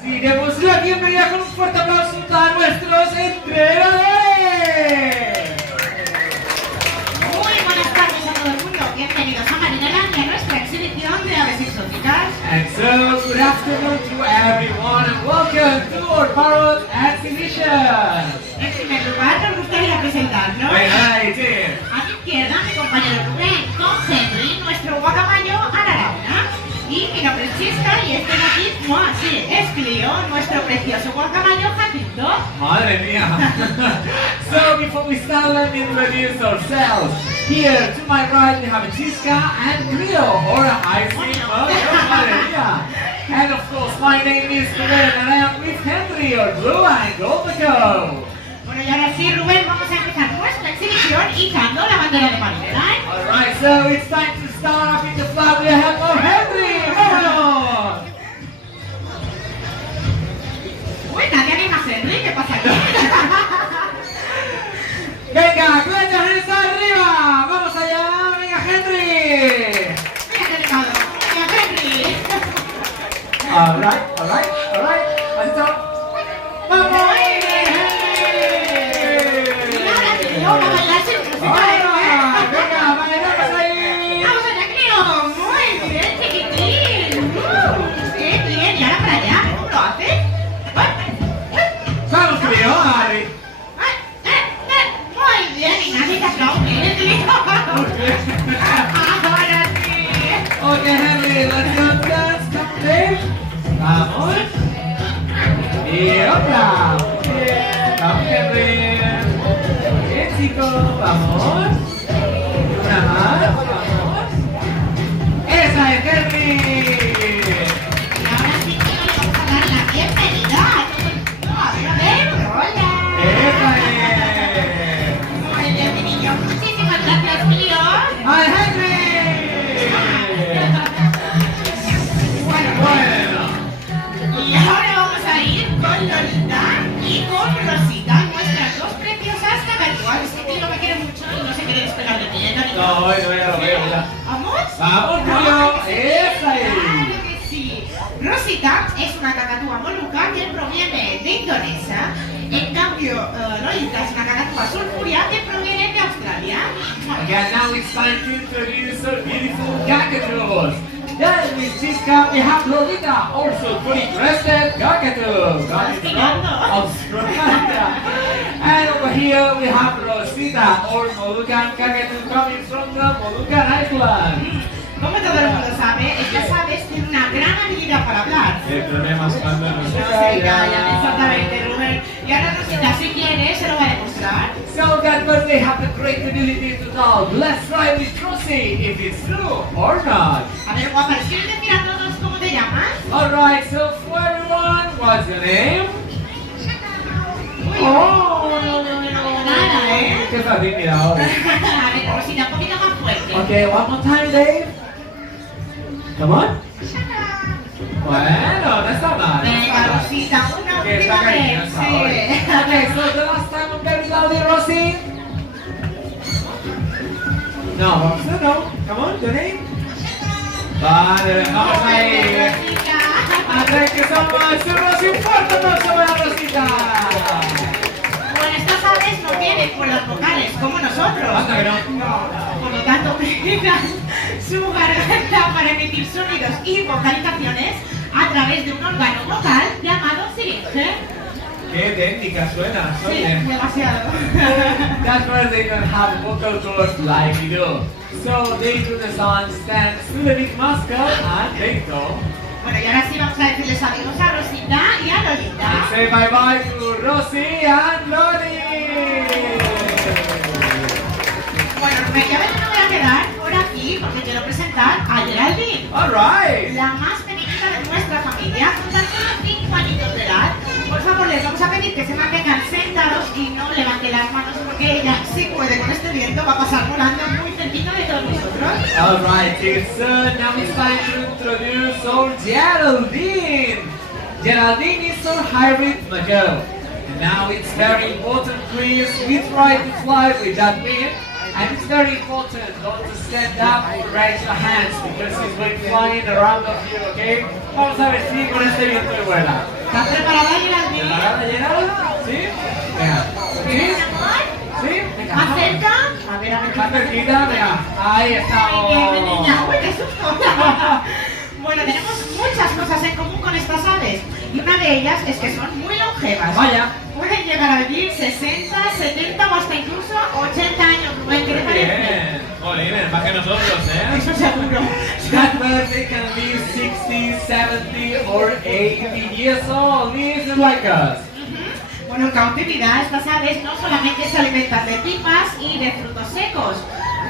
Y demos la bienvenida con un fuerte aplauso a nuestros entrenadores. Muy buenas tardes a todo el mundo. Bienvenidos a Marineland y a nuestra exhibición de aves exóticas. And so, good afternoon to everyone and welcome to our Parrot exhibition. En primer lugar, nos gustaría presentarnos. Hey, dear. A mi izquierda, mi compañero Rubén, con Henry, nuestro guacamayo a la launa. Y mi nombre es Chisca y este de aquí, no así, es Clio, nuestro precioso guacamayo Jacinto. Madre mía. So, before we start, let me introduce ourselves. Here, to my right, we have Chisca and Cleo, or I see, madre mía. And of course, my name is Rubén and I am with Henry, or Blue and Goldico. Bueno, y ahora sí, Rubén, vamos a empezar nuestra exhibición izando la bandera de Marineland. Alright, so it's time to start off with the flag we have for Henry. ¡Vámonos! Uy, nadie anima a Henry, ¿qué pasa aquí? Venga, cuenta Henry arriba. Vamos allá, venga Henry. Mira qué animado, mira Henry. Alright. Así está. ¡Vamos! Vamos a bailar sin música, ¡Ahora! Venga, bailamos ahí. ¡Vamos allá, Clio! ¡Muy bien, chiquitín! ¡Bien, bien! ¿Y ahora para allá? ¿Cómo lo haces? Vamos, Cleo, Harry. ¡Muy bien! Y nadie te aplaude, Clio. ¡Ahora sí! Ok, Henry, let's go dance, come Dave. Vamos. Y otra. Bien, vamos, Henry. Bien, chicos, vamos. Una más, vamos. Esa es Henry. Y ahora sí, Clio, le vamos a dar la bienvenida a todo el mundo. A ver, hola. Esa es. Muy bien, mi niño. Muchísimas gracias, Clio. ¡Ay, Henry! Bueno. Y ahora vamos a ir con Lolita y con Rosita, nuestras dos preciosas cacatúas. Es que Clio me quiere mucho y no se quiere despegar de mí, ¿no? No, ya lo veo, ya. ¿Vamos? Vamos, Julio. Esa es. Claro que sí. Rosita es una cacatúa moluca que proviene de Indonesia. En cambio, Lolita es una cacatúa sulfuria que proviene de Australia. Again, now it's time to introduce our beautiful cockatoos. Then with Chisca, we have Lolita, also fully crested cockatoo. Coming from Australia. And over here we have Rosita, or Moluccan cockatoo, coming from the Moluccan Island. Como todo el mundo sabe, estas aves tienen una gran habilidad para hablar. El problema es cuando nos No se callan, exactamente, Rubén. Y ahora Rosita, si quiere, se lo va a demostrar. So that when they have the great ability to talk, let's try with Rosie if it's true or not. A ver, guapa, ¿les quieres decir a todos cómo te llamas? Alright, so for everyone, what's your name? Oh, Nada, ¿eh? Qué fácil, mira ahora. A ver, Rosita, un poquito más fuerte. Okay, one more time, Dave. Come on. Bueno, no está mal. Venga, Rosita, una Okay, última está vez. cariñosa, Sí. Okay, so the last time I'm very loudly, Rosie. No, vamos a no. Come on, your name. Vale, vamos ahí. Rosita. Thank you so much, Rosie. Un fuerte aplauso para Rosita. Bueno, estas aves no tienen cuerdas vocales como nosotros. Anda que no. Por lo tanto, utilizan su garganta para emitir sonidos y vocalizaciones a través de un órgano vocal llamado siringe. Qué técnica suena, Sí, oye. demasiado. That's why they don't have vocal cords like we do. So they do the sound stands to the big muscle and they go. Bueno, y ahora sí vamos a decirles adiós a Rosita y a Lolita. And say bye bye to Rosie and Loli. Bueno, yo me voy a quedar por aquí porque quiero presentar a Geraldine. Alright. La más pequeñita de nuestra familia, con tan solo 5 añitos de edad. Por favor, les vamos a pedir que se mantengan sentados y no levanten las manos porque ella sí puede con este viento, va a pasar volando muy cerquita de todos nosotros. Alright, kids, so now it's time to introduce our Geraldine. Geraldine is our hybrid macaw. And now it's very important, please, we try to fly with that wing. And it's very important not to stand up or raise your hands because it's going flying around of you, okay? Vamos a ver si con este viento de vuela. ¿Estás preparada, Geraldine? ¿Preparada, Geraldine? ¿Sí? Venga. ¿Sí? ¿Sí? ¿Sí? Venga. ¿Más cerca? A ver, Más cerquita, venga. Ahí estamos. Ay, qué niña. Uy, qué susto. Bueno, tenemos muchas cosas en común con estas aves. Y una de ellas es que son muy longevas. Vaya. Pueden llegar a vivir 60, 70 o hasta incluso 80 años. Rubén, ¿qué te parece? Bien. Jolines, más que nosotros, ¿eh? Eso seguro. That bird, they can live 60, 70 or 80 years old. Lives like us. Bueno, en cautividad estas aves no solamente se alimentan de pipas y de frutos secos,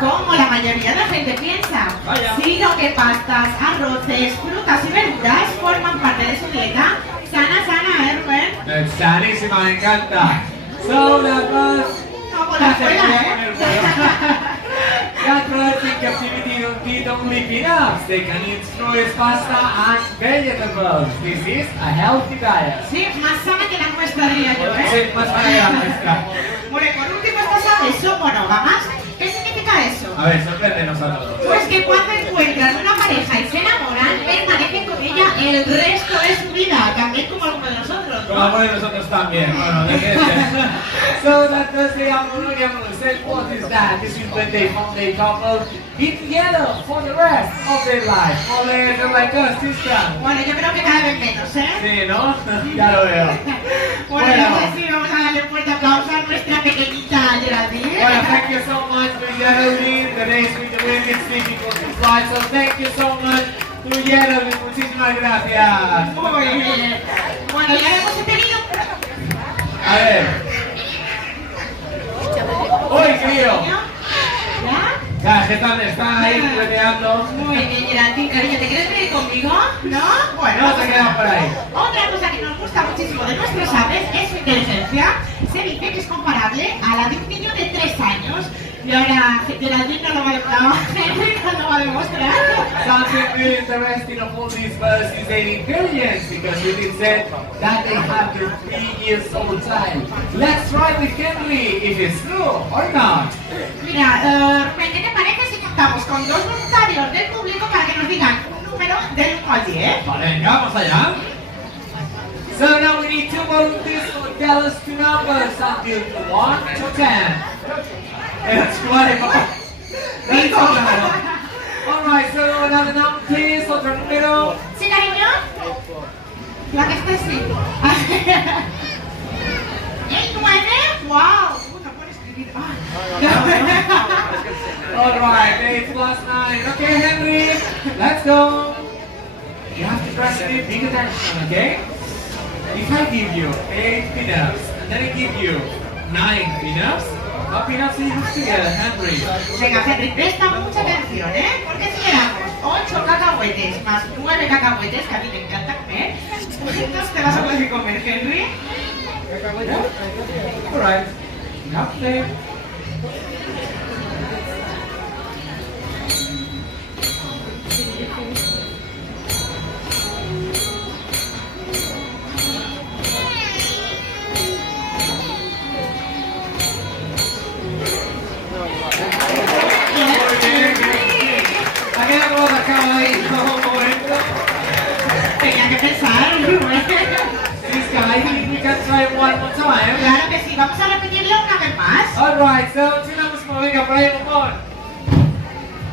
como la mayoría de la gente piensa, Vaya. sino que pastas, arroces, frutas y verduras forman parte de su dieta. Sana, Rubén. Sanísima, me encanta. So that bird. No, por la escuela, That birds in captivity don't eat only peanuts. They can eat fruits, pasta, and vegetables. This is a healthy diet. Sí, más sana que la nuestra, diría yo, ¿eh? Sí, más para la nuestra. Bueno, y por último, estas aves son monógamas. ¿Qué significa eso? A ver, sorpréndenos a todos. Pues que cuando encuentran una pareja y se enamoran, permanecen con ella el resto de su vida, también como alguno de nosotros, Como ¿no? algunos de nosotros también. Bueno, ¿de qué es? So that was the monogamous. What is that? This is when they found a couple be together for the rest of their life. Oh, they're like us, sister. Bueno, yo creo que cada vez menos, ¿eh? Sí, ¿no? Ya lo veo. Bueno, ya sí, vamos a darle un fuerte aplauso a nuestra pequeñita Geraldine. Well, thank you so much to Geraldine. The days with the wind it's difficult to fly, so thank you so much to Geraldine. Muchísimas gracias. Muy bien. Bueno, ya hemos tenido... A ver. ¡Uy, crío! ¿Ya? Ya, que están ahí jugueteando. Muy bien, Geraldine, cariño, ¿te quieres venir conmigo? ¿No? Bueno, No te quedas por ahí. otra cosa que nos gusta muchísimo de nuestras aves es su inteligencia. Se dice que es comparable a la de un niño de 3 años. Y ahora Geraldine no lo va a demostrar. Something really interesting of all these birds is their intelligence, because it is said that they have their 3 years old child. Let's try with Henry if it's true or not. Mira, Rubén, ¿qué te parece si contamos con 2 voluntarios del público para que nos digan un número del 1 al 10? Vale, venga, vamos allá. So now we need 2 volunteers to tell us 2 numbers until 1 to 10. Alright, so another number please, otro número. ¿Sí, cariño? La que está así. ¿El 9? ¡Wow! No puedo escribir. Alright, 8 plus 9. Okay, Henry, let's go. You have to press it, big attention, okay? If I give you 8 peanuts, and then I give you 9 peanuts, what peanuts do you use together, Henry? Venga, Henry, presta mucha atención, ¿eh? Porque si le damos 8 cacahuetes más 9 cacahuetes, que a mí me encanta comer, ¿cuántos te vas a poder comer, Henry? Alright, now play. Tenía que pensar, This guy, we can try one more time. Claro que sí, vamos a repetirlo una vez más. Alright, so 2 numbers more, venga, por ahí, vamos.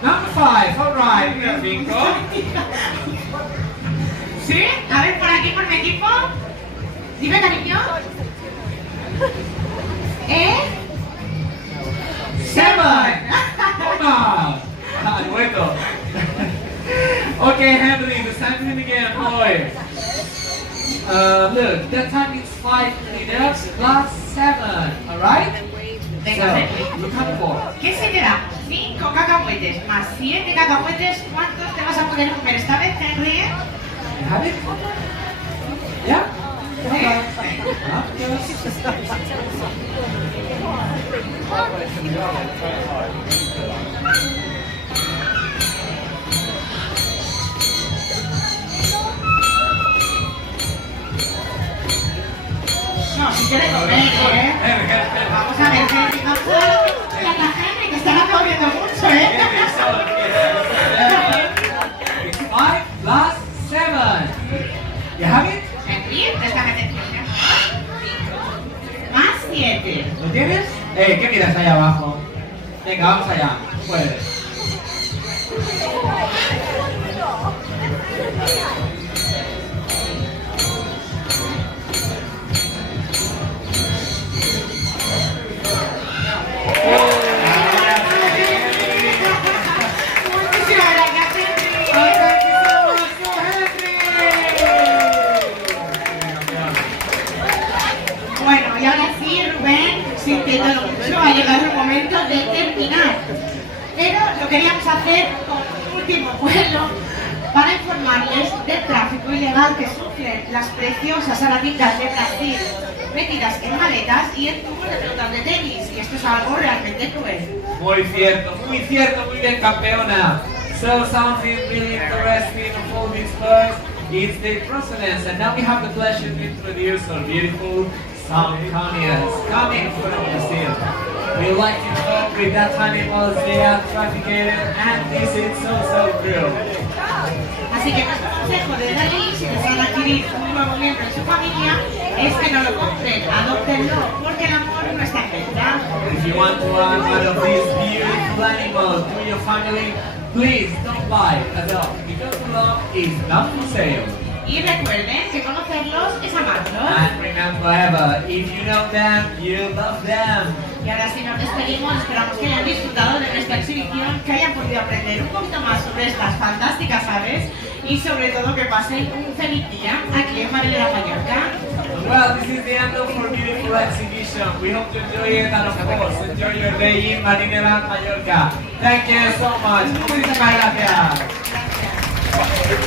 Number 5, alright, mira, 5. ¿Sí? A ver, por aquí, por mi equipo. Dime, cariño. 7. Toma. Ah, dueto. Okay, Henry, the same thing again, boy. Look, that time it's 5 peanuts plus 7, alright? Venga, So, Henry. look at the board. ¿Qué se te da? 5 cacahuetes más 7 cacahuetes. ¿Cuántos te vas a poder comer esta vez, Henry? You have it? Yeah? No, si quiere comer, ¿eh? Vamos a ver, Henry, vamos a dar la oportunidad a Henry, que está aplaudiendo mucho, ¿eh? It's 5 plus 7. You have it? Henry, presta tienes? ¿Qué miras allá abajo? Venga, vamos allá. Puedes. Muchísimas gracias, Bueno, y ahora sí, Rubén, sintiéndolo mucho, ha llegado el momento de terminar. Pero lo queríamos hacer con un último vuelo para informarles del tráfico ilegal que sufren las preciosas arabitas de Brasil, metidas en maletas y en tubos de pelotas de tenis. Y esto es algo realmente cruel. Muy cierto, muy bien, campeona. So something really interesting of all these birds is the procedence, and now we have the pleasure to introduce our beautiful Samconians coming from Brazil. We like to talk with that animals they are trafficked, and this is so cruel. Así que nuestro consejo de Dalí, si desean adquirir un nuevo miembro en su familia, es que no lo compren, adóptenlo, porque el amor no está en venta. If you want to add one of these beautiful animals to your family, please don't buy, adopt, because love is not for sale. Y recuerden que conocerlos es amarlos. And remember, if you know them, you love them. Y ahora sí nos despedimos, esperamos que hayan disfrutado de nuestra exhibición, que hayan podido aprender un poquito más sobre estas fantásticas aves y sobre todo que pasen un feliz día aquí en Marineland Mallorca. Well, this is the end of our beautiful exhibition. We hope you enjoy it and of course enjoy your day in Marineland Mallorca. Thank you so much. Muchísimas gracias. Gracias.